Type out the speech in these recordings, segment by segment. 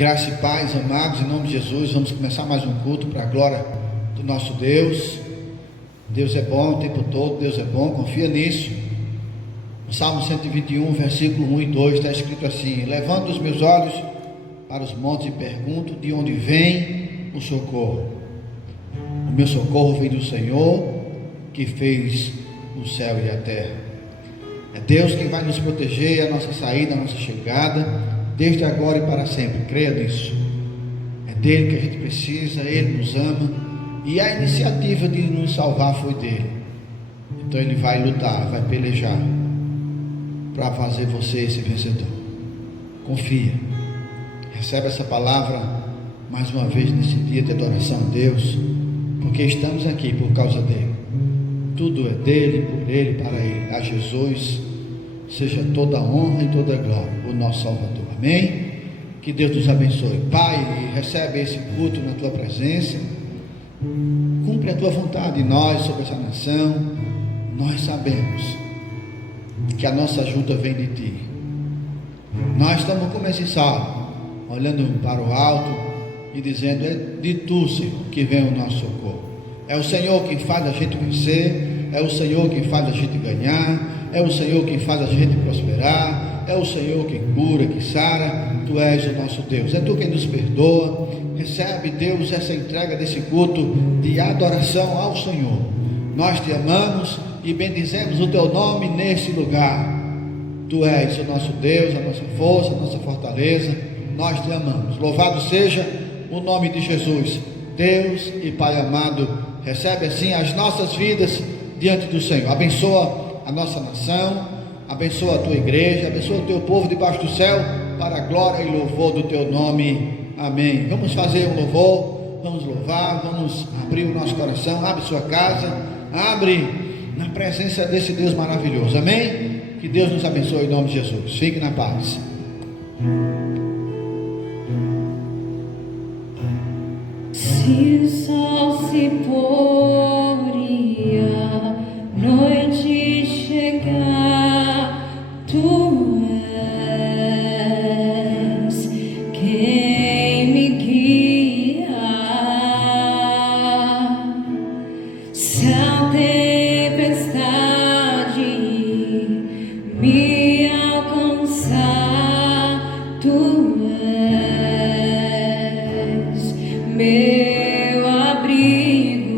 Graça e paz, amados, em nome de Jesus. Vamos começar mais um culto para a glória do nosso Deus. Deus é bom o tempo todo, Deus é bom, confia nisso. No Salmo 121, versículo 1 e 2 está escrito assim: levanto os meus olhos para os montes e pergunto, de onde vem o socorro? O meu socorro vem do Senhor, que fez o céu e a terra. É Deus quem vai nos proteger, a nossa saída, a nossa chegada, desde agora e para sempre. Creia nisso. É dele que a gente precisa, ele nos ama, e a iniciativa de nos salvar foi dele. Então ele vai lutar, vai pelejar para fazer você esse vencedor. Confia, recebe essa palavra mais uma vez nesse dia de adoração a Deus, porque estamos aqui por causa dele. Tudo é dele, por ele, para ele. A Jesus seja toda a honra e toda a glória, o nosso Salvador. Amém? Que Deus nos abençoe. Pai, recebe esse culto na tua presença. Cumpre a tua vontade em nós, sobre essa nação. Nós sabemos que a nossa ajuda vem de ti. Nós estamos como esse salmo, olhando para o alto e dizendo: é de tu, Senhor, que vem o nosso socorro. É o Senhor quem faz a gente vencer, é o Senhor quem faz a gente ganhar, é o Senhor quem faz a gente prosperar, é o Senhor quem cura, que sara. Tu és o nosso Deus, é tu quem nos perdoa. Recebe, Deus, essa entrega desse culto de adoração ao Senhor. Nós te amamos e bendizemos o teu nome nesse lugar. Tu és o nosso Deus, a nossa força, a nossa fortaleza. Nós te amamos. Louvado seja o nome de Jesus. Deus e Pai amado, recebe assim as nossas vidas diante do Senhor. Abençoa a nossa nação, abençoa a tua igreja, abençoa o teu povo debaixo do céu, para a glória e louvor do teu nome. Amém. Vamos fazer um louvor, vamos louvar, vamos abrir o nosso coração. Abre sua casa, abre na presença desse Deus maravilhoso. Amém? Que Deus nos abençoe em nome de Jesus. Fique na paz. Se o sol se pôr e a noite chegar, tu és quem me guia. Se a tempestade me alcançar, tu és meu abrigo.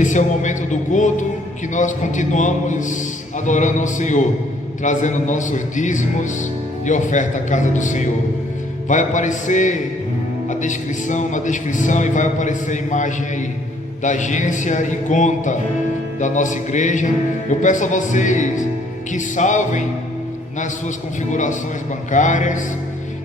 Esse é o momento do culto que nós continuamos adorando ao Senhor, trazendo nossos dízimos e oferta à casa do Senhor. Vai aparecer a descrição, na descrição, e vai aparecer a imagem aí da agência e conta da nossa igreja. Eu peço a vocês que salvem nas suas configurações bancárias,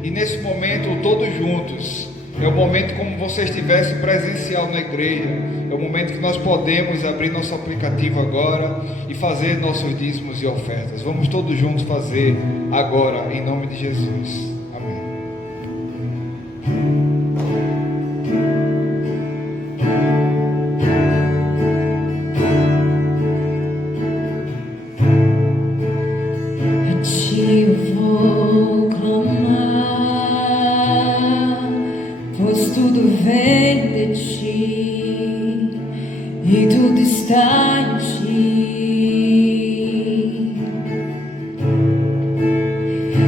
e nesse momento todos juntos, é o momento como você estivesse presencial na igreja, é o momento que nós podemos abrir nosso aplicativo agora e fazer nossos dízimos e ofertas. Vamos todos juntos fazer agora, em nome de Jesus. Amém. A ti eu vou clamar, pois tudo vem de ti e tudo está em ti.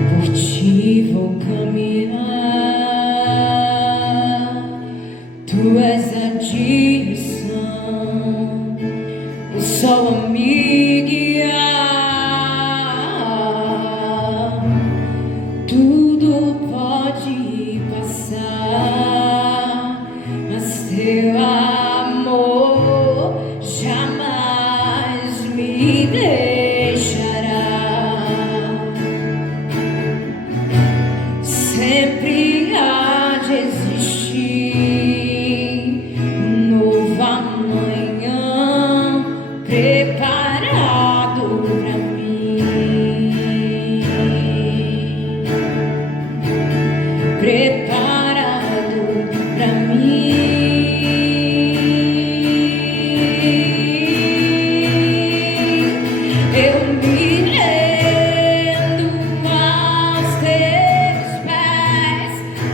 Por ti vou caminhar, tu és a direção, o sol a me guiar. Tudo pode passar, mas teu amor jamais me deixará. Sempre há de existir um novo amanhã preparado pra mim, preparado pra mim. Eu me rendo aos teus pés,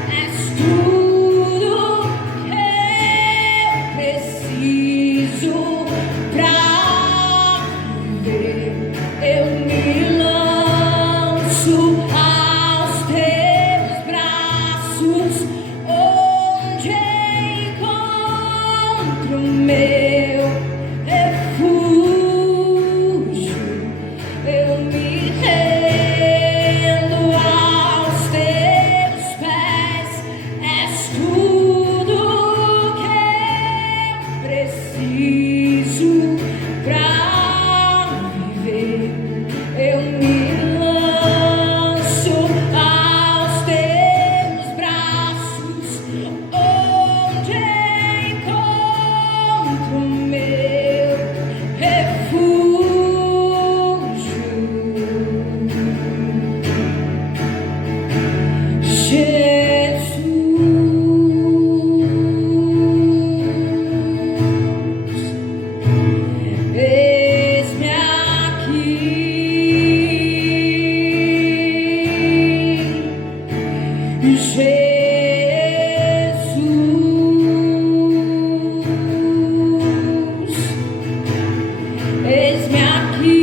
és tudo que eu preciso pra viver. Eu me lanço aos teus braços, onde encontro meu refúgio. Eu me rendo aos teus pés, és tudo que eu preciso pra viver. Eu me lanço aos teus braços, onde encontro meu refúgio. Jesus, eis-me aqui. Jesus, eis-me aqui.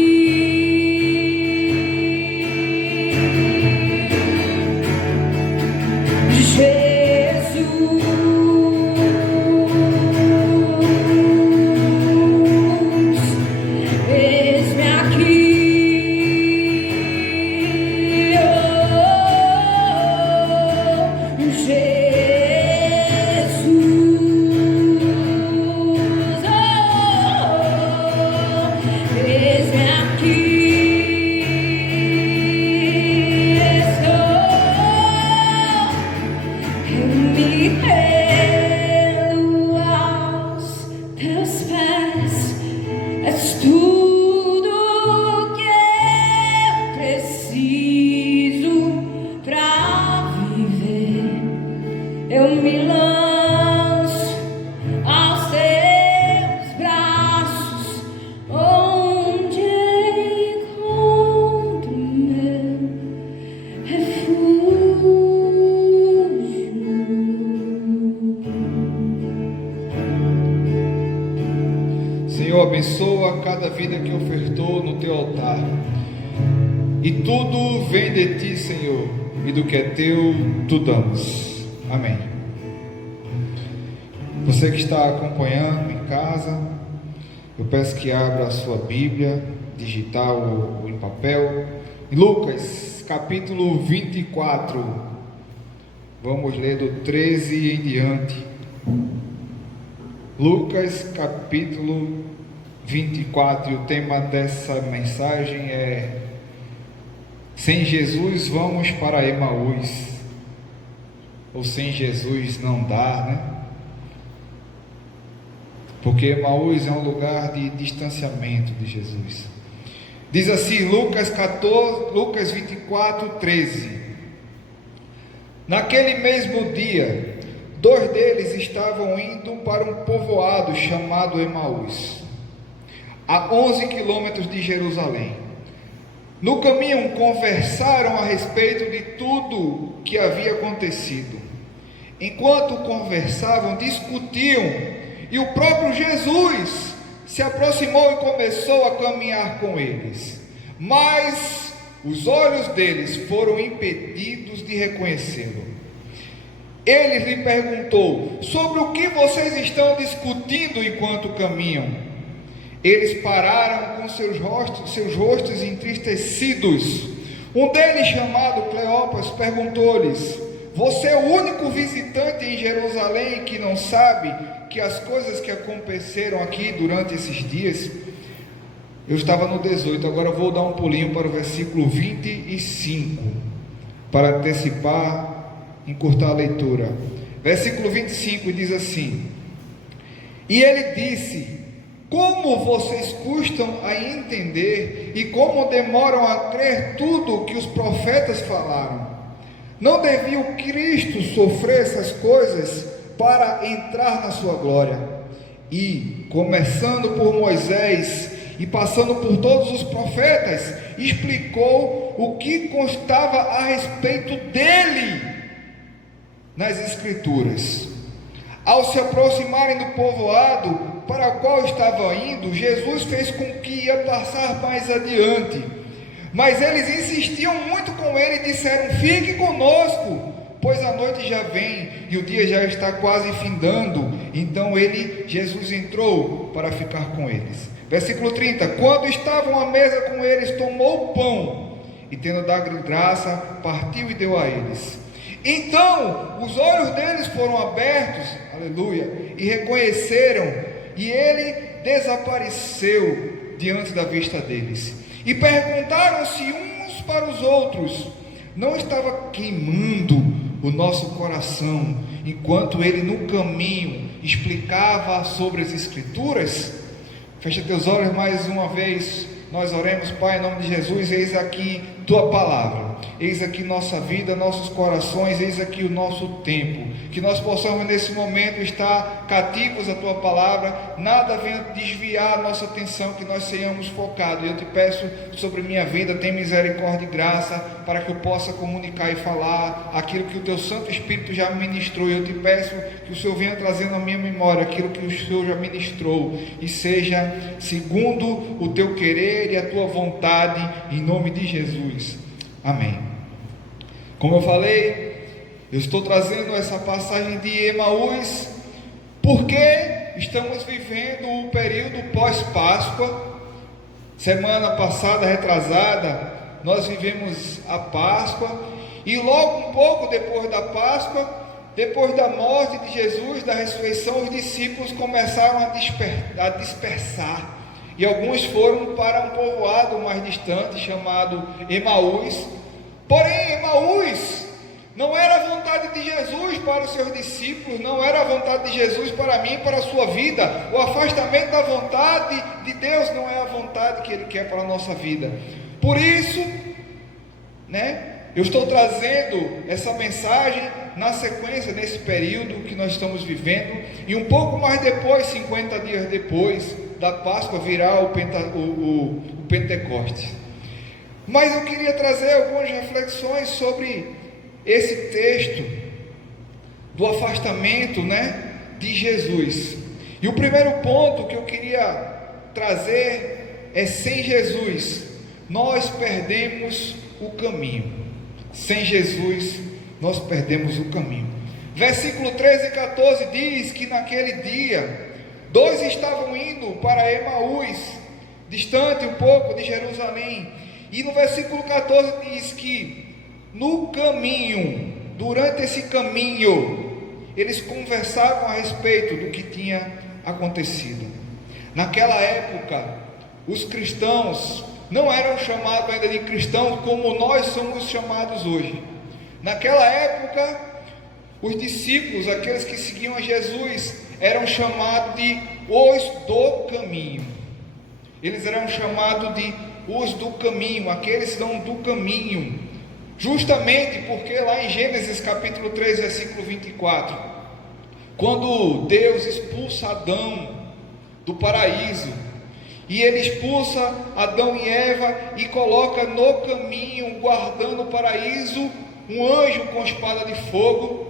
Jesus, eis-me aqui. Eis-me aqui. Eu me rendo aos teus pés, és tudo que eu preciso pra viver. Eu me lanço aos teus braços, onde encontro meu refúgio. Senhor, abençoa cada vida que ofertou no teu altar, e tudo vem de ti, Senhor, e do que é teu tu damos. Amém. Você que está acompanhando em casa, Eu peço que abra a sua Bíblia, digital ou em papel. Lucas, capítulo 24. Vamos ler do 13 em diante. Lucas, capítulo 24. E o tema dessa mensagem é: sem Jesus vamos para Emaús. Ou sem Jesus não dá, né? Porque Emaús é um lugar de distanciamento de Jesus. Diz assim, Lucas 24, 13. Naquele mesmo dia, 2 deles estavam indo para um povoado chamado Emaús, a 11 quilômetros de Jerusalém. No caminho conversaram a respeito de tudo que havia acontecido. Enquanto conversavam, discutiam, e o próprio Jesus se aproximou e começou a caminhar com eles. Mas os olhos deles foram impedidos de reconhecê-lo. Ele lhe perguntou: sobre o que vocês estão discutindo enquanto caminham? Eles pararam com seus rostos entristecidos. Um deles, chamado Cleopas, perguntou-lhes: você é o único visitante em Jerusalém que não sabe que as coisas que aconteceram aqui durante esses dias? Eu estava no 18, agora vou dar um pulinho para o versículo 25, para antecipar, encurtar a leitura. Versículo 25 diz assim: e ele disse: como vocês custam a entender e como demoram a crer tudo que os profetas falaram? Não devia o Cristo sofrer essas coisas para entrar na sua glória? E, começando por Moisés e passando por todos os profetas, explicou o que constava a respeito dele nas Escrituras. Ao se aproximarem do povoado para o qual estava indo, Jesus fez com que ia passar mais adiante. Mas eles insistiam muito com ele e disseram: fique conosco, pois a noite já vem e o dia já está quase findando. Então Jesus entrou para ficar com eles. Versículo 30, quando estavam à mesa com eles, tomou o pão e, tendo dado graça, partiu e deu a eles. Então os olhos deles foram abertos, aleluia, e reconheceram, e ele desapareceu diante da vista deles. E perguntaram-se uns para os outros: não estava queimando o nosso coração enquanto ele no caminho explicava sobre as Escrituras? Fecha teus olhos mais uma vez, nós oremos. Pai, em nome de Jesus, eis aqui tua palavra, eis aqui nossa vida, nossos corações, eis aqui o nosso tempo, que nós possamos nesse momento estar cativos à tua palavra, nada venha desviar a nossa atenção, que nós sejamos focados. Eu te peço sobre minha vida, tem misericórdia e graça, para que eu possa comunicar e falar aquilo que o teu Santo Espírito já ministrou. Eu te peço que o Senhor venha trazendo à minha memória aquilo que o Senhor já ministrou, e seja segundo o teu querer e a tua vontade, em nome de Jesus, amém. Como eu falei, eu estou trazendo essa passagem de Emaús porque estamos vivendo o período pós-Páscoa. Semana passada, retrasada, nós vivemos a Páscoa, e logo um pouco depois da Páscoa, depois da morte de Jesus, da ressurreição, os discípulos começaram a dispersar, e alguns foram para um povoado mais distante chamado Emaús. Porém, Emaús não era a vontade de Jesus para os seus discípulos, não era a vontade de Jesus para mim e para a sua vida. O afastamento da vontade de Deus não é a vontade que Ele quer para a nossa vida. Por isso, eu estou trazendo essa mensagem na sequência desse período que nós estamos vivendo, e um pouco mais depois, 50 dias depois da Páscoa, virá o Pentecostes. Mas eu queria trazer algumas reflexões sobre esse texto do afastamento, de Jesus. E o primeiro ponto que eu queria trazer é: sem Jesus nós perdemos o caminho. Sem Jesus nós perdemos o caminho. Versículo 13 e 14 diz que naquele dia Dois estavam indo para Emaús, distante um pouco de Jerusalém. E no versículo 14 diz que no caminho, durante esse caminho, eles conversavam a respeito do que tinha acontecido. Naquela época, os cristãos não eram chamados ainda de cristãos como nós somos chamados hoje. Naquela época, os discípulos, aqueles que seguiam a Jesus, eram chamados de os do caminho. Eles eram chamados de os do caminho, aqueles que são do caminho. Justamente porque lá em Gênesis capítulo 3, versículo 24, quando Deus expulsa Adão do paraíso, e ele expulsa Adão e Eva e coloca no caminho, guardando o paraíso, um anjo com espada de fogo.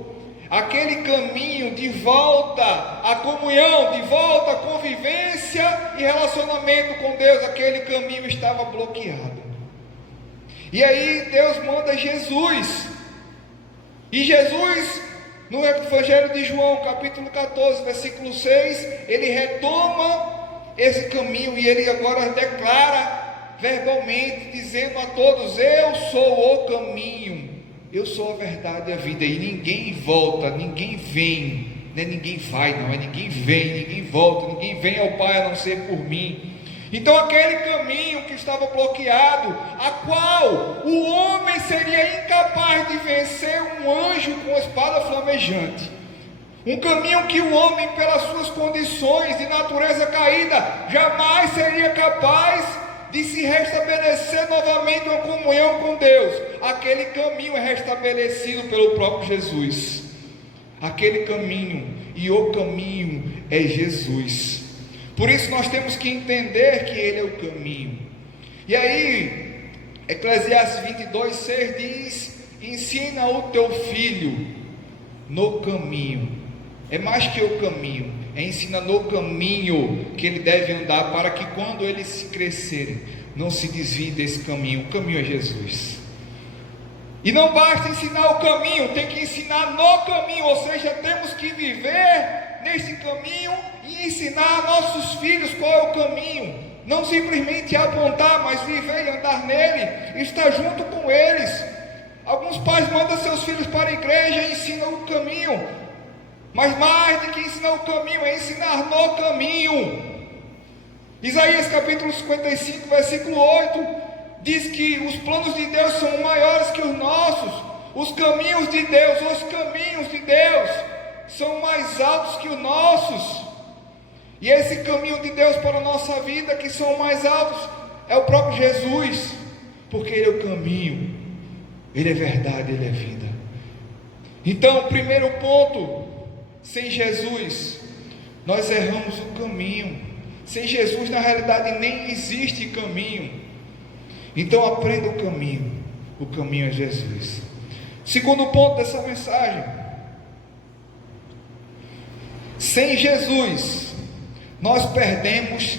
Aquele caminho de volta à comunhão, de volta à convivência e relacionamento com Deus, aquele caminho estava bloqueado. E aí Deus manda Jesus. E Jesus, no Evangelho de João, capítulo 14, versículo 6, ele retoma esse caminho e ele agora declara verbalmente, dizendo a todos: eu sou o caminho, eu sou a verdade e a vida, e ninguém volta, ninguém vem, não é ninguém vai, não é ninguém vem, ninguém volta, ninguém vem ao Pai a não ser por mim. Então aquele caminho que estava bloqueado, a qual o homem seria incapaz de vencer um anjo com espada flamejante, um caminho que o homem, pelas suas condições de natureza caída, jamais seria capaz de se restabelecer novamente uma comunhão com Deus. Aquele caminho é restabelecido pelo próprio Jesus. Aquele caminho, e o caminho é Jesus. Por isso nós temos que entender que Ele é o caminho. E aí, Eclesiastes 22:6 diz: ensina o teu filho no caminho. É mais que o caminho, é ensina no caminho que ele deve andar, para que quando eles crescerem, não se desvie desse caminho. O caminho é Jesus. E não basta ensinar o caminho, tem que ensinar no caminho, ou seja, temos que viver nesse caminho e ensinar a nossos filhos qual é o caminho. Não simplesmente apontar, mas viver e andar nele, estar junto com eles. Alguns pais mandam seus filhos para a igreja e ensinam o caminho, mas mais do que ensinar o caminho, é ensinar no caminho. Isaías capítulo 55, versículo 8, diz que os planos de Deus são maiores que os nossos. Os caminhos de Deus são mais altos que os nossos. E esse caminho de Deus para a nossa vida, que são mais altos, é o próprio Jesus, porque Ele é o caminho, Ele é verdade, Ele é vida. Então, primeiro ponto: sem Jesus nós erramos o caminho. Sem Jesus, na realidade, nem existe caminho. Então aprenda o caminho é Jesus. Segundo ponto dessa mensagem: sem Jesus nós perdemos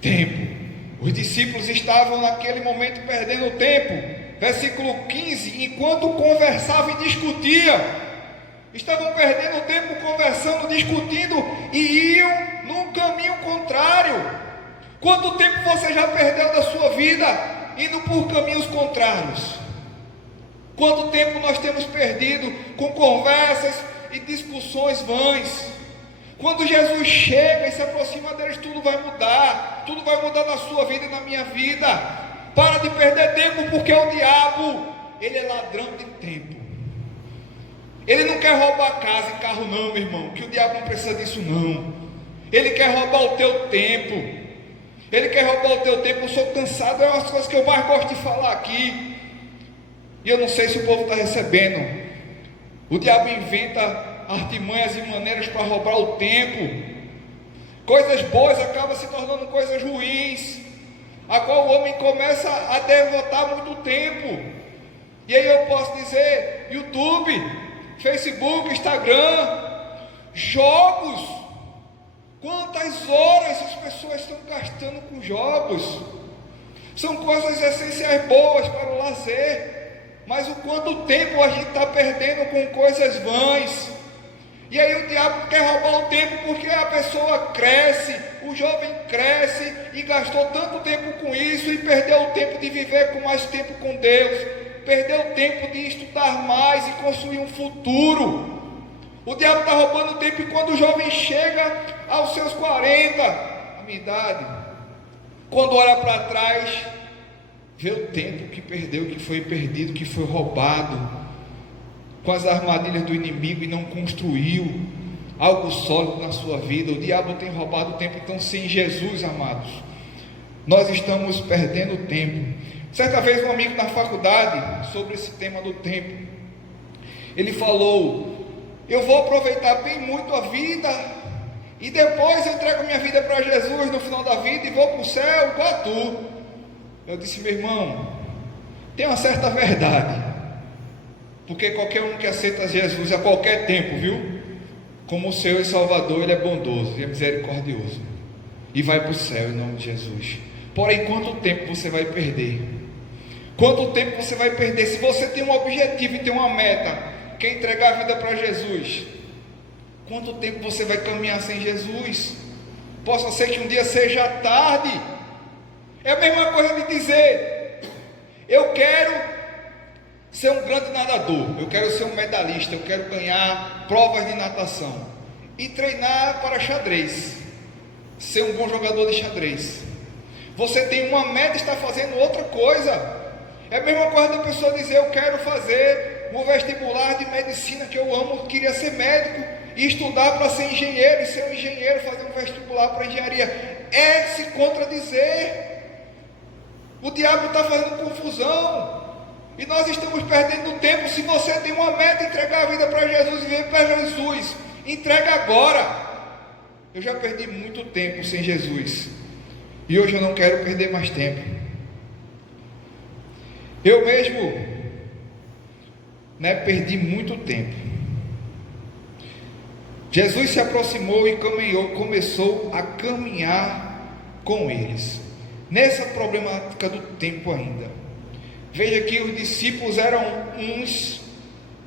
tempo. Os discípulos estavam naquele momento perdendo tempo. Versículo 15: enquanto conversavam e discutiam, estavam perdendo tempo conversando, discutindo, e iam num caminho contrário. Quanto tempo você já perdeu da sua vida indo por caminhos contrários? Quanto tempo nós temos perdido com conversas e discussões vãs? Quando Jesus chega e se aproxima deles, tudo vai mudar na sua vida e na minha vida. Para de perder tempo, porque o diabo, ele é ladrão de tempo. Ele não quer roubar casa e carro não, meu irmão, que o diabo não precisa disso não. Ele quer roubar o teu tempo. Ele quer roubar o teu tempo. Eu sou cansado, é uma das coisas que eu mais gosto de falar aqui, e eu não sei se o povo está recebendo. O diabo inventa artimanhas e maneiras para roubar o tempo. Coisas boas acabam se tornando coisas ruins, a qual o homem começa a devotar muito tempo. E aí eu posso dizer: YouTube, Facebook, Instagram, jogos. Quantas horas as pessoas estão gastando com jogos? São coisas essenciais boas para o lazer, mas o quanto tempo a gente está perdendo com coisas vãs. E aí o diabo quer roubar o tempo, porque a pessoa cresce, o jovem cresce e gastou tanto tempo com isso e perdeu o tempo de viver com mais tempo com Deus, perdeu o tempo de estudar mais e construir um futuro. O diabo está roubando o tempo, e quando o jovem chega aos seus 40, a minha idade, quando olha para trás, vê o tempo que perdeu, que foi perdido, que foi roubado com as armadilhas do inimigo, e não construiu algo sólido na sua vida. O diabo tem roubado o tempo. Então, sem Jesus, amados, nós estamos perdendo tempo. Certa vez um amigo na faculdade, sobre esse tema do tempo, ele falou: eu vou aproveitar bem muito a vida, e depois eu entrego minha vida para Jesus no final da vida, e vou para o céu igual a tu. Eu disse: meu irmão, tem uma certa verdade, porque qualquer um que aceita Jesus a qualquer tempo, viu, como o Senhor e Salvador, Ele é bondoso e é misericordioso, e vai para o céu em nome de Jesus. Porém, quanto tempo você vai perder? Quanto tempo você vai perder? Se você tem um objetivo e tem uma meta, que é entregar a vida para Jesus, quanto tempo você vai caminhar sem Jesus? Possa ser que um dia seja tarde. É a mesma coisa de dizer: eu quero ser um grande nadador, eu quero ser um medalhista, eu quero ganhar provas de natação e treinar para xadrez, ser um bom jogador de xadrez. Você tem uma meta e está fazendo outra coisa. É a mesma coisa da pessoa dizer: eu quero fazer um vestibular de medicina, que eu amo, queria ser médico, e estudar para ser engenheiro, e ser um engenheiro, fazer um vestibular para engenharia. É se contradizer. O diabo está fazendo confusão, e nós estamos perdendo tempo. Se você tem uma meta, entregar a vida para Jesus e viver para Jesus, entrega agora. Eu já perdi muito tempo sem Jesus, e hoje eu não quero perder mais tempo. Eu mesmo, perdi muito tempo. Jesus se aproximou e começou a caminhar com eles, nessa problemática do tempo ainda. Veja que os discípulos eram uns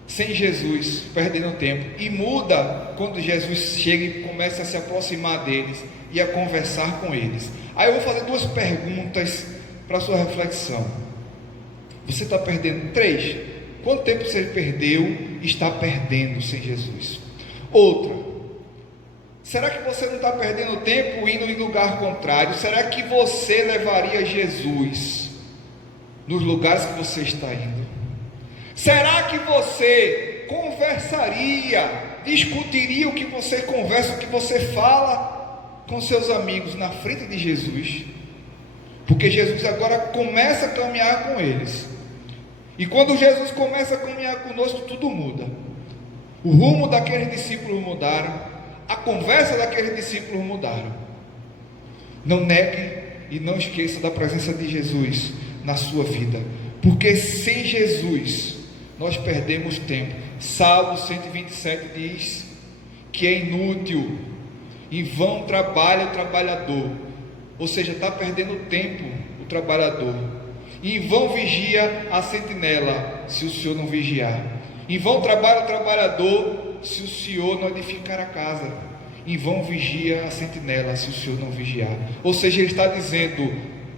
sem Jesus, perdendo tempo, e muda quando Jesus chega e começa a se aproximar deles e a conversar com eles. Aí eu vou fazer duas perguntas para a sua reflexão. Você está perdendo? 3. Quanto tempo você perdeu e está perdendo sem Jesus? Outra: será que você não está perdendo tempo indo em lugar contrário? Será que você levaria Jesus nos lugares que você está indo? Será que você conversaria, discutiria o que você conversa, o que você fala com seus amigos na frente de Jesus? Porque Jesus agora começa a caminhar com eles, e quando Jesus começa a caminhar conosco, tudo muda. O rumo daqueles discípulos mudaram, a conversa daqueles discípulos mudaram. Não negue e não esqueça da presença de Jesus na sua vida, porque sem Jesus nós perdemos tempo. Salmo 127 diz que é inútil, em vão trabalha o trabalhador, ou seja, está perdendo tempo o trabalhador. E em vão vigia a sentinela, se o Senhor não vigiar. Em vão trabalha o trabalhador, se o Senhor não edificar a casa. Em vão vigia a sentinela, se o Senhor não vigiar. Ou seja, ele está dizendo: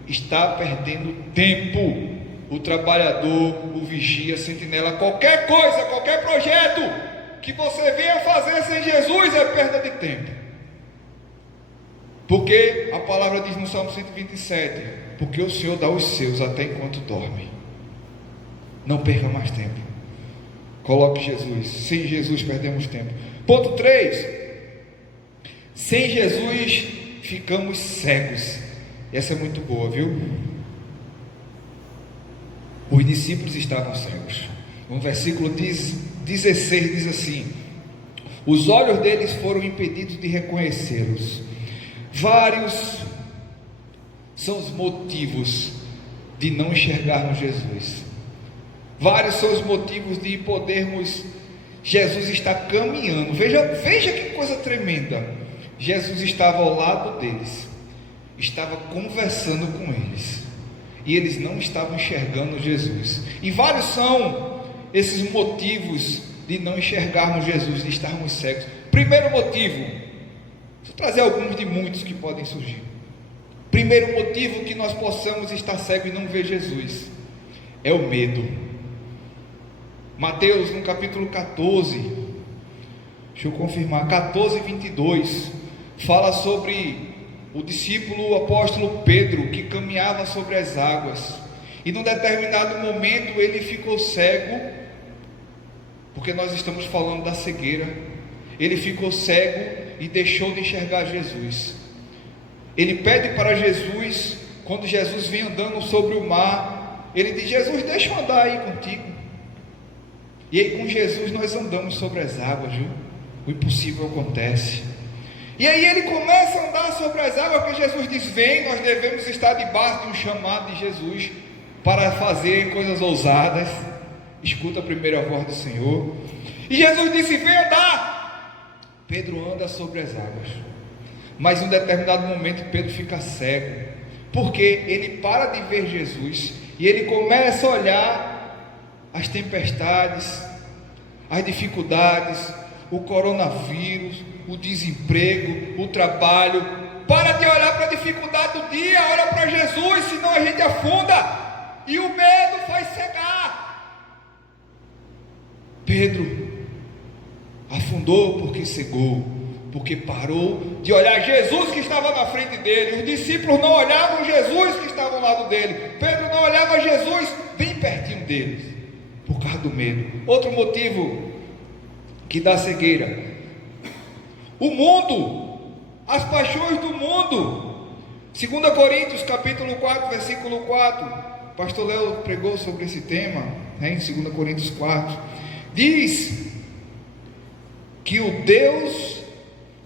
está perdendo tempo o trabalhador, o vigia, a sentinela. Qualquer coisa, qualquer projeto que você venha fazer sem Jesus é perda de tempo. Porque a palavra diz no Salmo 127: porque o Senhor dá os seus até enquanto dorme. Não perca mais tempo. Coloque Jesus. Sem Jesus perdemos tempo. Ponto 3: sem Jesus ficamos cegos. Essa é muito boa, viu? Os discípulos estavam cegos. No versículo 16 diz assim: os olhos deles foram impedidos de reconhecê-los. Vários são os motivos de não enxergarmos Jesus. Vários são os motivos de podermos. Jesus está caminhando. Veja que coisa tremenda. Jesus estava ao lado deles, estava conversando com eles, e eles não estavam enxergando Jesus. E vários são esses motivos de não enxergarmos Jesus, de estarmos cegos. Primeiro motivo, vou trazer alguns de muitos que podem surgir. Primeiro motivo que nós possamos estar cegos e não ver Jesus é o medo. Mateus, no capítulo 14, deixa eu confirmar, 14:22, fala sobre o discípulo, o apóstolo Pedro, que caminhava sobre as águas, e num determinado momento ele ficou cego, porque nós estamos falando da cegueira. Ele ficou cego e deixou de enxergar Jesus. Ele pede para Jesus, quando Jesus vem andando sobre o mar, ele diz: Jesus, deixa eu andar aí contigo. E aí com Jesus nós andamos sobre as águas, viu? O impossível acontece. E aí ele começa a andar sobre as águas, porque Jesus diz: vem, nós devemos estar debaixo de um chamado de Jesus para fazer coisas ousadas. Escuta a primeira voz do Senhor. E Jesus disse: vem andar. Pedro anda sobre as águas. Mas em um determinado momento Pedro fica cego, porque ele para de ver Jesus e ele começa a olhar as tempestades, as dificuldades, o coronavírus, o desemprego, o trabalho. Para de olhar para a dificuldade do dia, olha para Jesus, senão a gente afunda e o medo faz cegar. Pedro afundou porque cegou, porque parou de olhar Jesus que estava na frente dele. Os discípulos não olhavam Jesus que estava ao lado dele. Pedro não olhava Jesus bem pertinho deles, por causa do medo. Outro motivo que dá cegueira: o mundo, as paixões do mundo. 2 Coríntios capítulo 4, versículo 4, pastor Léo pregou sobre esse tema, em 2 Coríntios 4, diz que o Deus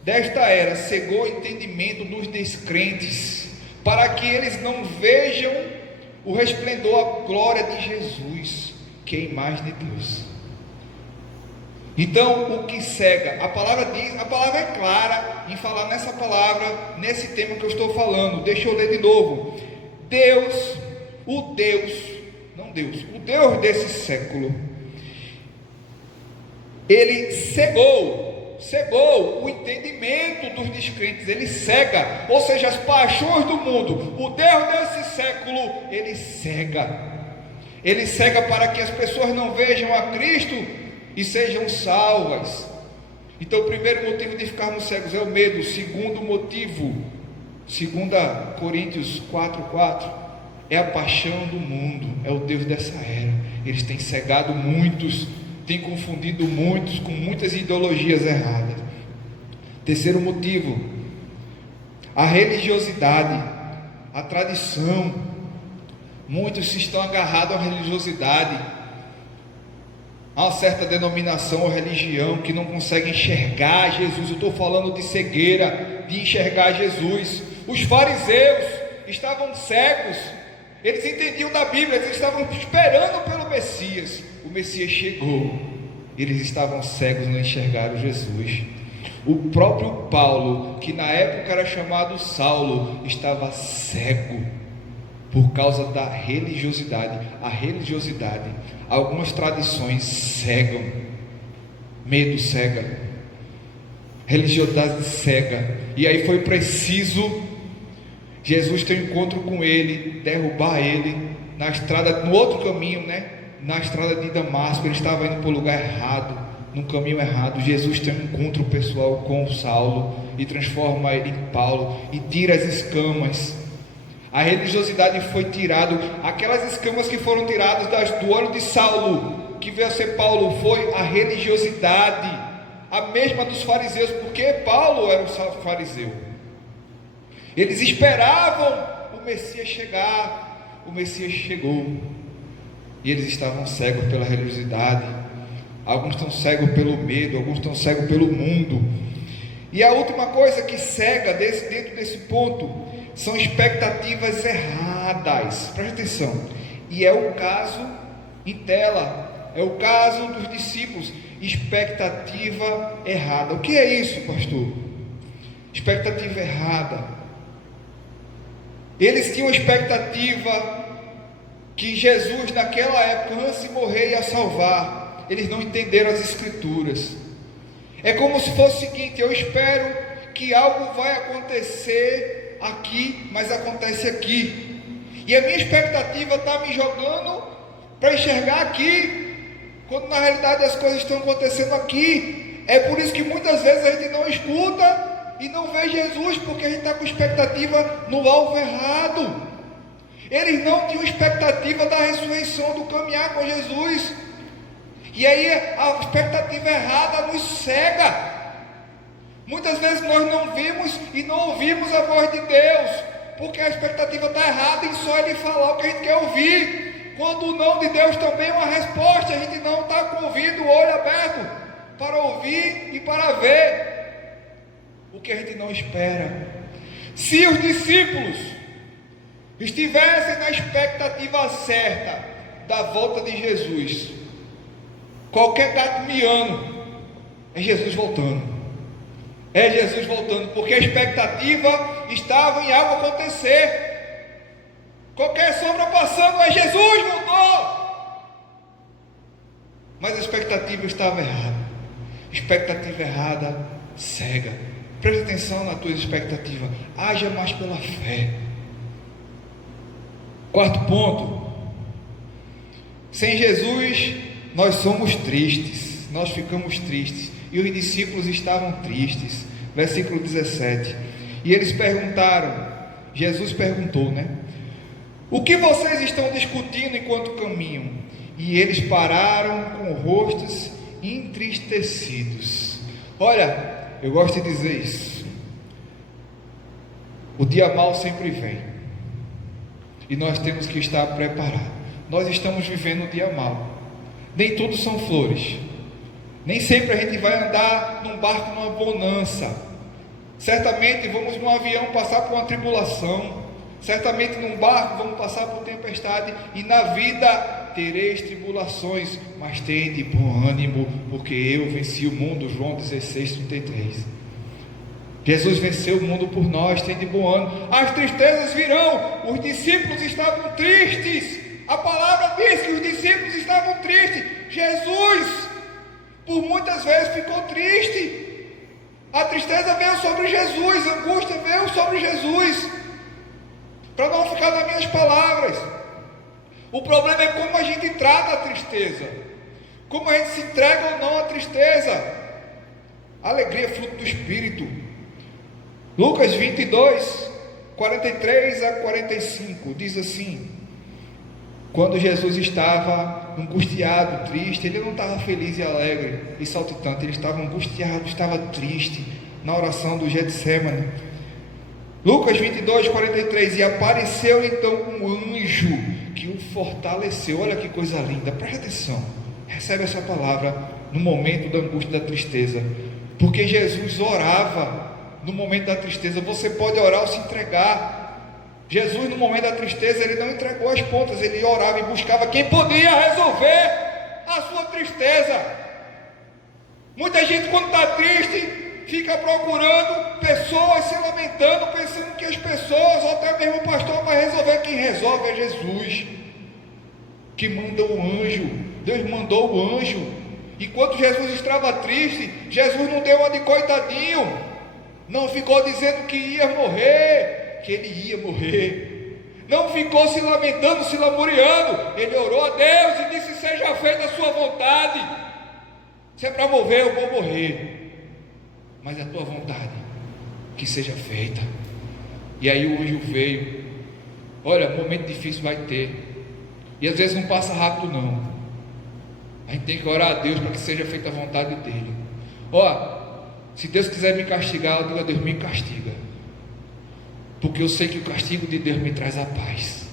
desta era cegou o entendimento dos descrentes, para que eles não vejam o resplendor, a glória de Jesus, que é a imagem de Deus. Então, o que cega, a palavra diz, a palavra é clara em falar nessa palavra, nesse tema que eu estou falando. Deixa eu ler de novo. Deus, o Deus desse século, ele cegou o entendimento dos descrentes. Ele cega, ou seja, as paixões do mundo. O Deus desse século, ele cega para que as pessoas não vejam a Cristo e sejam salvas. Então o primeiro motivo de ficarmos cegos é o medo. O segundo motivo, 2 Coríntios 4:4, é a paixão do mundo, é o Deus dessa era. Eles têm cegado muitos, têm confundido muitos com muitas ideologias erradas. Terceiro motivo, a religiosidade, a tradição. Muitos se estão agarrados à religiosidade, a uma certa denominação ou religião, que não consegue enxergar Jesus. Eu estou falando de cegueira, de enxergar Jesus. Os fariseus estavam cegos, eles entendiam da Bíblia, eles estavam esperando pelo Messias. O Messias chegou, eles estavam cegos, não enxergaram Jesus. O próprio Paulo, que na época era chamado Saulo, estava cego por causa da religiosidade. A religiosidade, algumas tradições cegam, medo cega, religiosidade cega. E aí foi preciso Jesus ter um encontro com ele, derrubar ele na estrada, no outro caminho, na estrada de Damasco. Ele estava indo para o lugar errado, no caminho errado. Jesus tem um encontro pessoal com Saulo e transforma ele em Paulo e tira as escamas. A religiosidade foi tirada, aquelas escamas que foram tiradas do olho de Saulo, que veio a ser Paulo, foi a religiosidade, a mesma dos fariseus, porque Paulo era um fariseu. Eles esperavam o Messias chegar, o Messias chegou, e eles estavam cegos pela religiosidade. Alguns estão cegos pelo medo, alguns estão cegos pelo mundo. E a última coisa que cega dentro desse ponto são expectativas erradas. Preste atenção. E é o caso em tela, é o caso dos discípulos. Expectativa errada. O que é isso, pastor? Expectativa errada. Eles tinham expectativa que Jesus naquela época, antes de morrer, ia salvar. Eles não entenderam as escrituras. É como se fosse o seguinte: eu espero que algo vai acontecer aqui, mas acontece aqui. E a minha expectativa está me jogando para enxergar aqui, quando na realidade as coisas estão acontecendo aqui. É por isso que muitas vezes a gente não escuta e não vê Jesus, porque a gente está com expectativa no alvo errado. Eles não tinham expectativa da ressurreição, do caminhar com Jesus. E aí a expectativa errada nos cega. Muitas vezes nós não vimos e não ouvimos a voz de Deus, porque a expectativa está errada em só Ele falar o que a gente quer ouvir. Quando o não de Deus também é uma resposta, a gente não está com o ouvido, o olho aberto para ouvir e para ver o que a gente não espera. Se os discípulos estivessem na expectativa certa da volta de Jesus, qualquer gato miando, é Jesus voltando. É Jesus voltando, porque a expectativa estava em algo acontecer. Qualquer sombra passando, é Jesus voltou. Mas a expectativa estava errada. Expectativa errada cega. Preste atenção na tua expectativa. Haja mais pela fé. Quarto ponto: sem Jesus nós somos tristes, nós ficamos tristes. E os discípulos estavam tristes. Versículo 17. E eles perguntaram, Jesus perguntou, o que vocês estão discutindo enquanto caminham? E eles pararam com rostos entristecidos. Olha, eu gosto de dizer isso. O dia mau sempre vem. E nós temos que estar preparados. Nós estamos vivendo um dia mau. Nem tudo são flores. Nem sempre a gente vai andar num barco numa bonança. Certamente vamos num avião passar por uma tribulação. Certamente num barco vamos passar por tempestade. E na vida tereis tribulações, mas tende bom ânimo, porque eu venci o mundo. João 16:33. Jesus venceu o mundo por nós, tende bom ânimo. As tristezas virão. Os discípulos estavam tristes. A palavra diz que os discípulos estavam tristes. Jesus por muitas vezes ficou triste. A tristeza veio sobre Jesus, a angústia veio sobre Jesus. Para não ficar nas minhas palavras, o problema é como a gente trata a tristeza, como a gente se entrega ou não à tristeza. A alegria é fruto do Espírito. Lucas 22, 43 a 45 diz assim: quando Jesus estava angustiado, triste, ele não estava feliz e alegre e saltitante, ele estava angustiado, estava triste, na oração do Getsemane. Lucas 22, 43, e apareceu então um anjo que o fortaleceu. Olha que coisa linda, presta atenção, recebe essa palavra no momento da angústia e da tristeza, porque Jesus orava no momento da tristeza. Você pode orar ou se entregar. Jesus, no momento da tristeza, ele não entregou as pontas, ele orava e buscava quem podia resolver a sua tristeza. Muita gente, quando está triste, fica procurando pessoas, se lamentando, pensando que as pessoas, ou até mesmo o pastor, vai resolver. Quem resolve é Jesus, que manda o anjo. Deus mandou o anjo. E quando Jesus estava triste, Jesus não deu uma de coitadinho, não ficou dizendo que ia morrer, que ele ia morrer, não ficou se lamentando, se lamuriando. Ele orou a Deus e disse: seja feita a sua vontade. Se é para morrer, eu vou morrer, mas a tua vontade que seja feita. E aí o anjo veio. Olha, momento difícil vai ter, e às vezes não passa rápido não. A gente tem que orar a Deus para que seja feita a vontade dele. Se Deus quiser me castigar, eu digo a Deus: me castiga, porque eu sei que o castigo de Deus me traz a paz.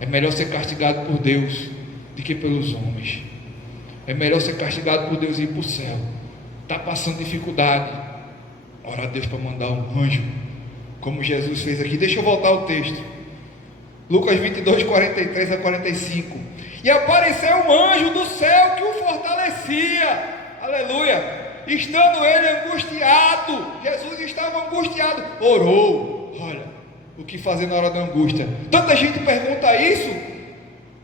É melhor ser castigado por Deus do que pelos homens. É melhor ser castigado por Deus e ir para o céu. Está passando dificuldade, ora a Deus para mandar um anjo, como Jesus fez aqui. Deixa eu voltar ao texto. Lucas 22, 43 a 45. E apareceu um anjo do céu que o fortalecia. Aleluia. Estando ele angustiado, Jesus estava angustiado, orou. Olha, o que fazer na hora da angústia? Tanta gente pergunta isso,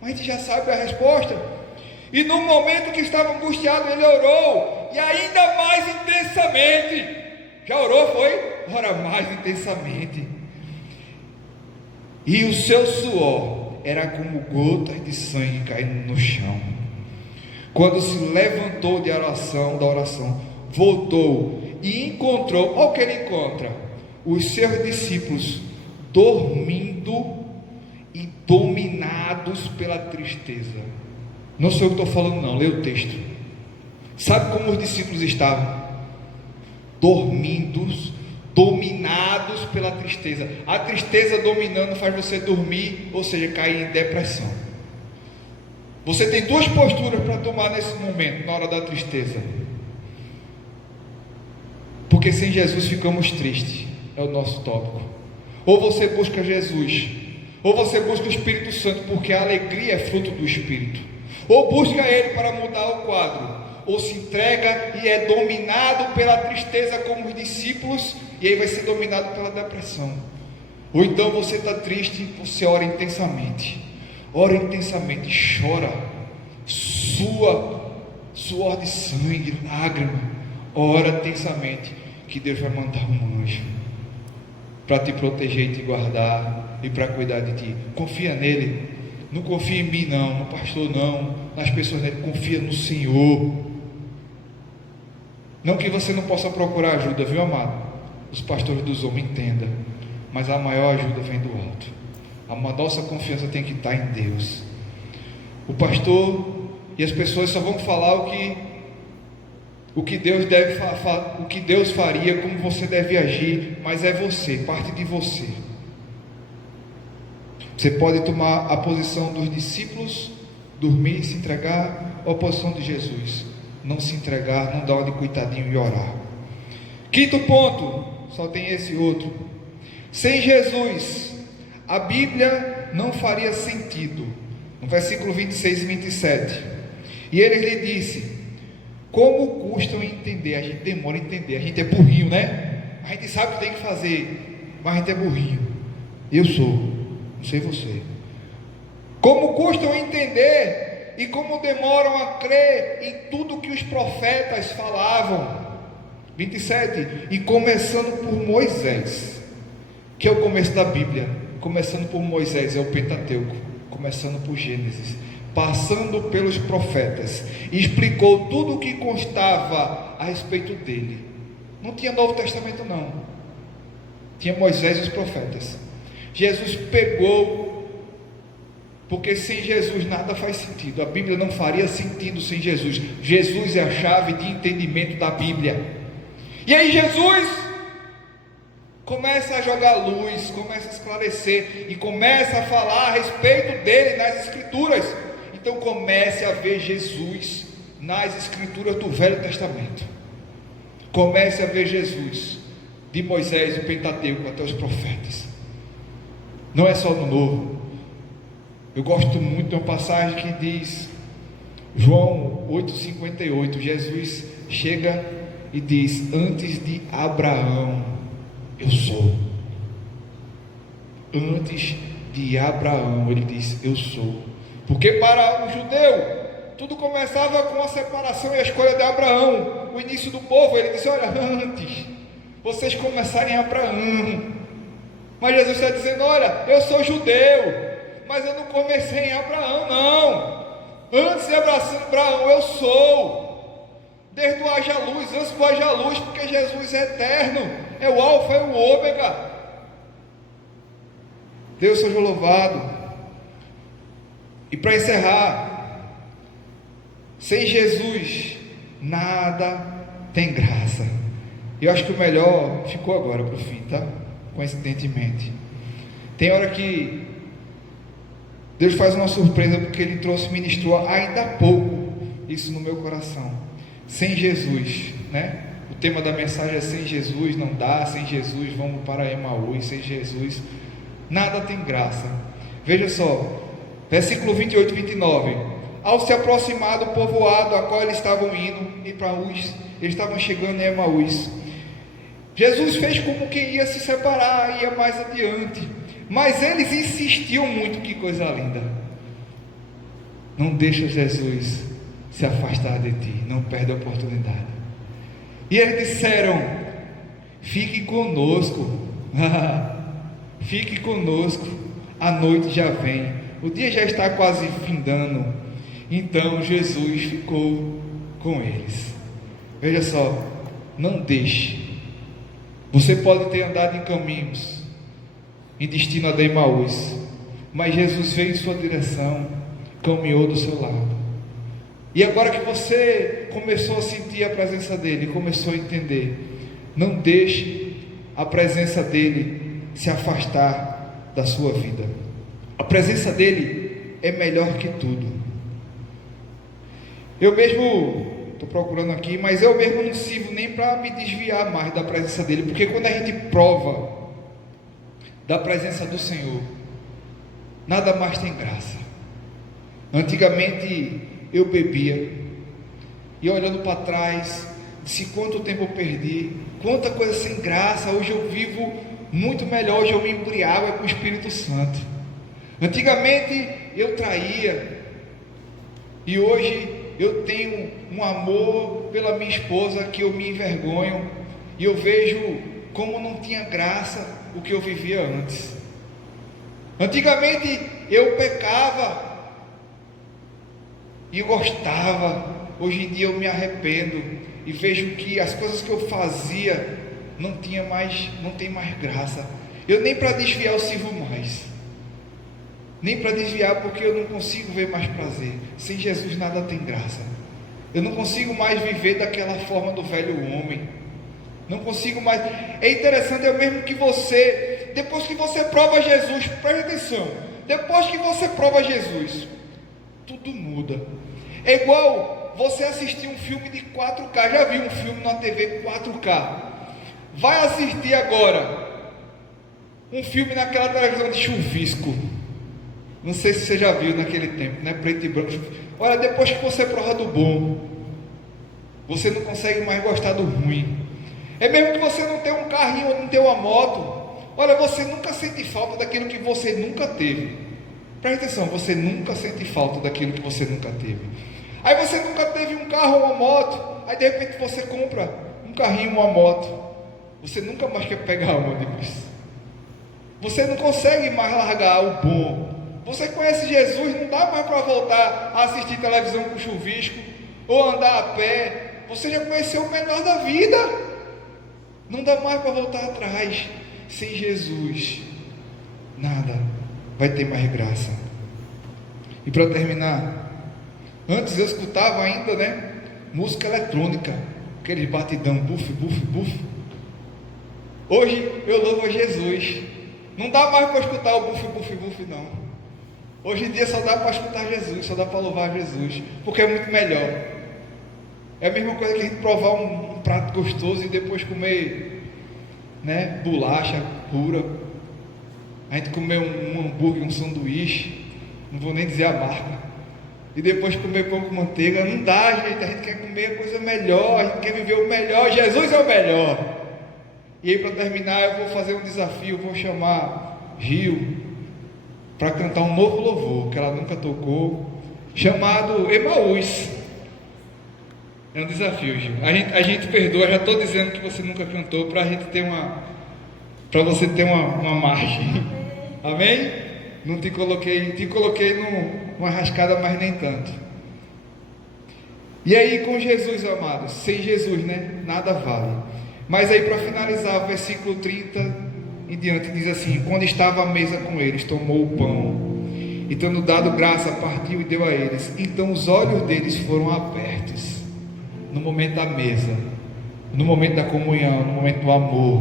mas a gente já sabe a resposta. E no momento que estava angustiado, ele orou, e ainda mais intensamente. Já orou, foi? Ora mais intensamente. E o seu suor era como gotas de sangue caindo no chão. Quando se levantou da oração, voltou e encontrou, olha o que ele encontra: os seus discípulos dormindo e dominados pela tristeza. Não sou eu que estou falando não, lê o texto. Sabe como os discípulos estavam? Dormindo, dominados pela tristeza. A tristeza dominando faz você dormir, ou seja, cair em depressão. Você tem duas posturas para tomar nesse momento, na hora da tristeza. Porque sem Jesus ficamos tristes, é o nosso tópico. Ou você busca Jesus, ou você busca o Espírito Santo, porque a alegria é fruto do Espírito. Ou busca Ele para mudar o quadro, ou se entrega e é dominado pela tristeza como os discípulos, e aí vai ser dominado pela depressão. Ou então você está triste, você ora intensamente, chora, suor de sangue, lágrima, ora intensamente, que Deus vai mandar um anjo para te proteger e te guardar e para cuidar de ti. Confia nele, não confia em mim não, no pastor não, nas pessoas nele, confia no Senhor. Não que você não possa procurar ajuda, viu, amado? Os pastores dos homens, entenda, mas a maior ajuda vem do alto. A nossa confiança tem que estar em Deus. O pastor e as pessoas só vão falar o que Deus deve, o que Deus faria, como você deve agir, mas é você, parte de você. Você pode tomar a posição dos discípulos, dormir e se entregar, ou a posição de Jesus, não se entregar, não dar uma de coitadinho e orar. Quinto ponto, só tem esse outro: sem Jesus a Bíblia não faria sentido. No versículo 26 e 27, e ele lhe disse: como custam entender? A gente demora a entender, a gente é burrinho, né? A gente sabe o que tem que fazer, mas a gente é burrinho. Eu sou, não sei você. Como custam entender e como demoram a crer em tudo que os profetas falavam. 27, e começando por Moisés, que é o começo da Bíblia. Começando por Moisés é o Pentateuco, começando por Gênesis, passando pelos profetas, e explicou tudo o que constava a respeito dele. Não tinha Novo Testamento não, tinha Moisés e os profetas. Jesus pegou, porque sem Jesus nada faz sentido, a Bíblia não faria sentido sem Jesus. Jesus é a chave de entendimento da Bíblia. E aí Jesus começa a jogar luz, começa a esclarecer e começa a falar a respeito dele nas Escrituras. Então comece a ver Jesus nas Escrituras do Velho Testamento. Comece a ver Jesus de Moisés, o Pentateuco até os profetas. Não é só no Novo. Eu gosto muito de uma passagem que diz, João 8,58, Jesus chega e diz: antes de Abraão eu sou. Antes de Abraão ele diz: eu sou. Porque para o judeu tudo começava com a separação e a escolha de Abraão, o início do povo. Ele disse: olha, antes vocês começarem Abraão. Mas Jesus está dizendo: olha, eu sou judeu, mas eu não comecei em Abraão não. Antes de Abraão eu sou. Desde o haja luz, antes do haja luz, porque Jesus é eterno, é o alfa, é o ômega. Deus seja louvado. E para encerrar, sem Jesus nada tem graça. Eu acho que o melhor ficou agora para o fim, tá? Coincidentemente, tem hora que Deus faz uma surpresa, porque Ele ministrou ainda há pouco isso no meu coração. Sem Jesus, né? O tema da mensagem é: sem Jesus não dá, sem Jesus vamos para Emaús, sem Jesus nada tem graça. Veja só, versículo 28 e 29. Ao se aproximar do povoado a qual eles estavam indo, eles estavam chegando em Emaús, Jesus fez como quem ia se separar, ia mais adiante, mas eles insistiam muito. Que coisa linda! Não deixa Jesus se afastar de ti, não perde a oportunidade. E eles disseram: fique conosco, fique conosco, a noite já vem, o dia já está quase findando. Então Jesus ficou com eles. Veja só, não deixe. Você pode ter andado em caminhos em destino a Emaús, mas Jesus veio em sua direção, caminhou do seu lado. E agora que você começou a sentir a presença dele, começou a entender, não deixe a presença dele se afastar da sua vida. A presença dele é melhor que tudo. Eu mesmo estou procurando aqui, mas eu mesmo não sirvo nem para me desviar mais da presença dele, porque quando a gente prova da presença do Senhor, nada mais tem graça. Antigamente eu bebia, e olhando para trás, disse: quanto tempo eu perdi, quanta coisa sem graça. Hoje eu vivo muito melhor, hoje eu me embriago com o Espírito Santo. Antigamente eu traía, e hoje eu tenho um amor pela minha esposa que eu me envergonho, e eu vejo como não tinha graça o que eu vivia antes. Antigamente eu pecava e gostava, hoje em dia eu me arrependo e vejo que as coisas que eu fazia não tem mais graça. Eu nem para desviar eu sirvo mais, nem para desviar, porque eu não consigo ver mais prazer. Sem Jesus nada tem graça. Eu não consigo mais viver daquela forma do velho homem, não consigo mais. É interessante, é mesmo que você, depois que você prova Jesus, preste atenção, depois que você prova Jesus, tudo muda. É igual você assistir um filme de 4K. Já viu um filme na TV 4K? Vai assistir agora um filme naquela televisão de chuvisco. Não sei se você já viu naquele tempo, né? Preto e branco. Olha, depois que você prova do bom, você não consegue mais gostar do ruim. É mesmo que você não tenha um carrinho ou não tenha uma moto, olha, você nunca sente falta daquilo que você nunca teve. Presta atenção, você nunca sente falta daquilo que você nunca teve. Aí você nunca teve um carro ou uma moto, aí de repente você compra um carrinho ou uma moto, você nunca mais quer pegar ônibus, você não consegue mais largar o bom. Você conhece Jesus, não dá mais para voltar a assistir televisão com chuvisco ou andar a pé. Você já conheceu o melhor da vida, não dá mais para voltar atrás. Sem Jesus nada vai ter mais graça. E para terminar, antes eu escutava ainda, né, música eletrônica, aqueles batidão, buf, buf, buf. Hoje eu louvo a Jesus, não dá mais para escutar o buf, buf, buf não. Hoje em dia só dá para escutar Jesus, só dá para louvar Jesus, porque é muito melhor. É a mesma coisa que a gente provar um prato gostoso e depois comer, né, bolacha pura. A gente comer um hambúrguer, um sanduíche, não vou nem dizer a marca, e depois comer pão com manteiga. Não dá, gente. A gente quer comer coisa melhor, a gente quer viver o melhor. Jesus é o melhor. E aí, para terminar, eu vou fazer um desafio. Vou chamar Gil para cantar um novo louvor que ela nunca tocou, chamado Emaús. É um desafio, Gil. A gente perdoa, já estou dizendo que você nunca cantou, para você ter uma margem. Amém? Não te coloquei numa rascada, mas nem tanto. E aí, com Jesus, amados, sem Jesus, né, nada vale. Mas aí, para finalizar, o versículo 30 em diante diz assim: quando estava à mesa com eles, tomou o pão e, tendo dado graça, partiu e deu a eles. Então os olhos deles foram abertos no momento da mesa, no momento da comunhão, no momento do amor,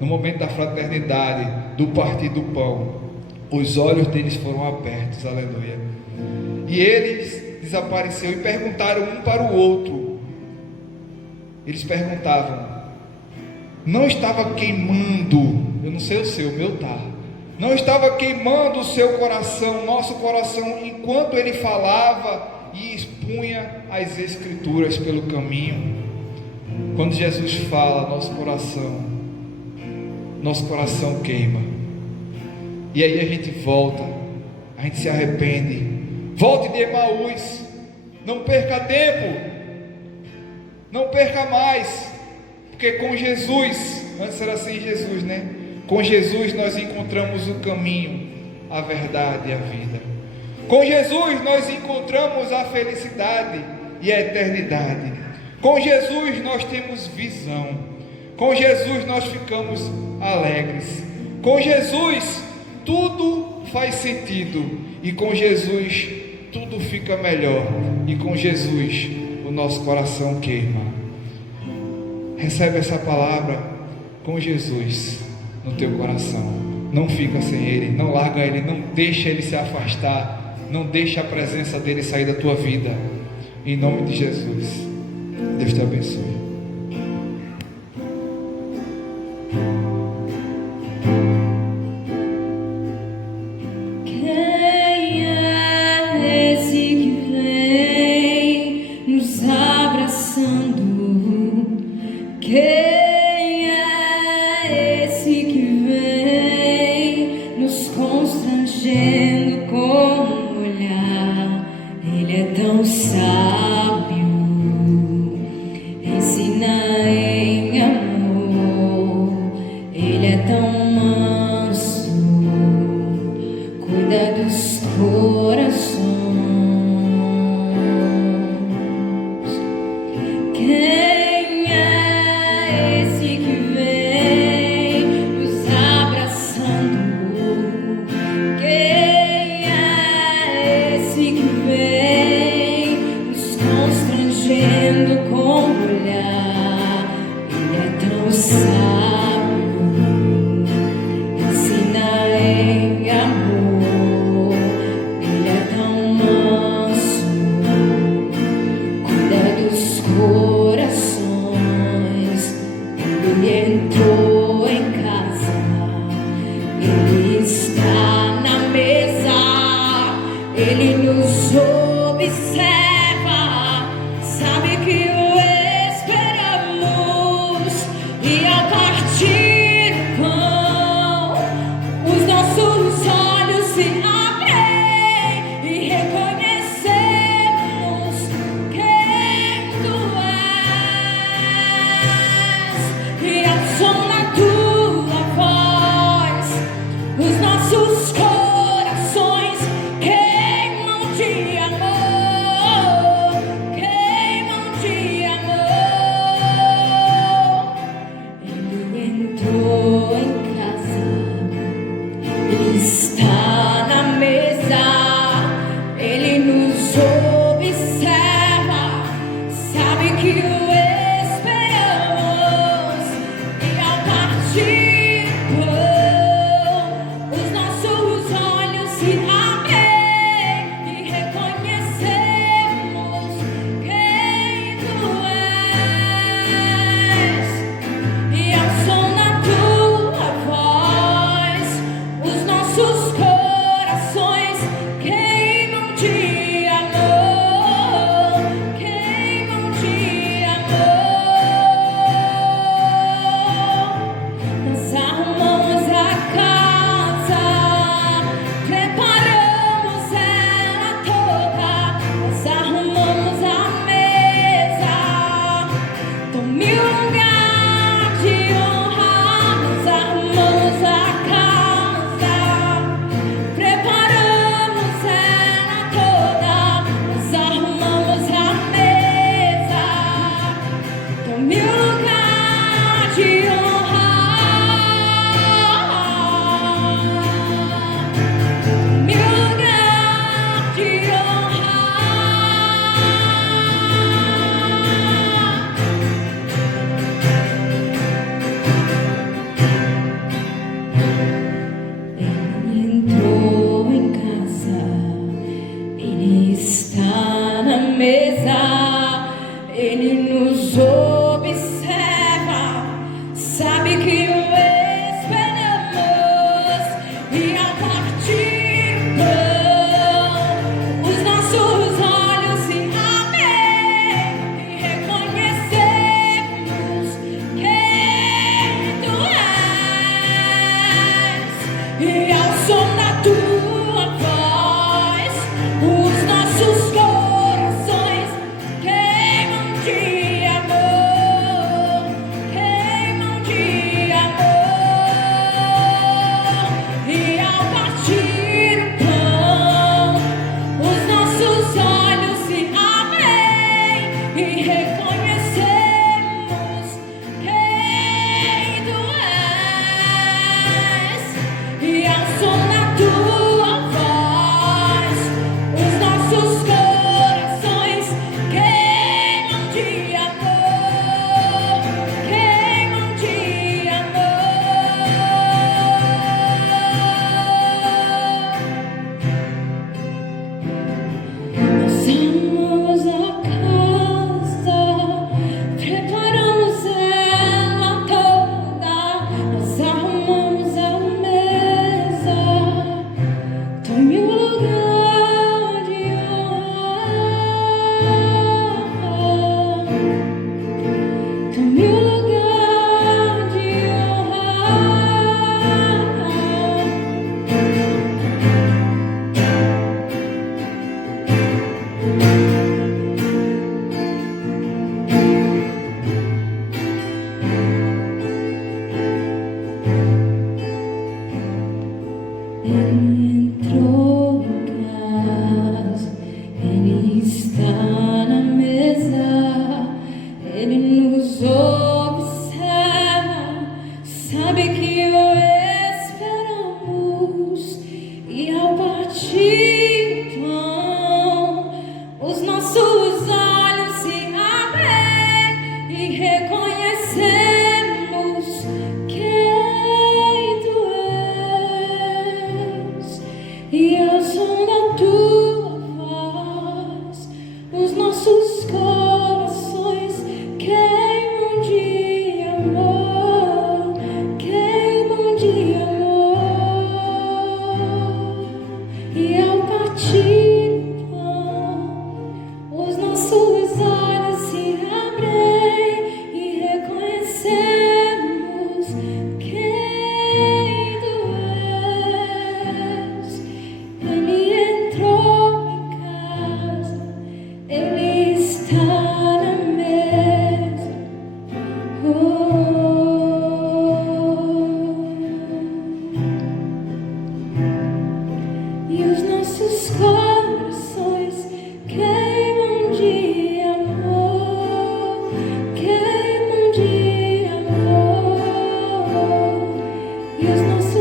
no momento da fraternidade, do partir do pão. Os olhos deles foram abertos, aleluia. E eles desapareceram e perguntaram um para o outro. Eles perguntavam: não estava queimando, eu não sei o seu, o meu tá, não estava queimando o seu coração, nosso coração, enquanto ele falava e expunha as escrituras pelo caminho? Quando Jesus fala, nosso coração queima. E aí a gente volta, a gente se arrepende. Volte de Emaús, não perca tempo, não perca mais. Porque com Jesus, antes era sem Jesus, né? Com Jesus nós encontramos o caminho, a verdade e a vida. Com Jesus nós encontramos a felicidade e a eternidade. Com Jesus nós temos visão. Com Jesus nós ficamos alegres. Com Jesus tudo faz sentido. E com Jesus tudo fica melhor. E com Jesus o nosso coração queima. Recebe essa palavra com Jesus no teu coração. Não fica sem Ele, não larga Ele, não deixa Ele se afastar, não deixa a presença dEle sair da tua vida. Em nome de Jesus, Deus te abençoe. Quem é esse que vem nos abraçando? Quem é esse que vem nos constrangendo com um olhar? Ele é tão sábio,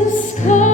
Jesus calls.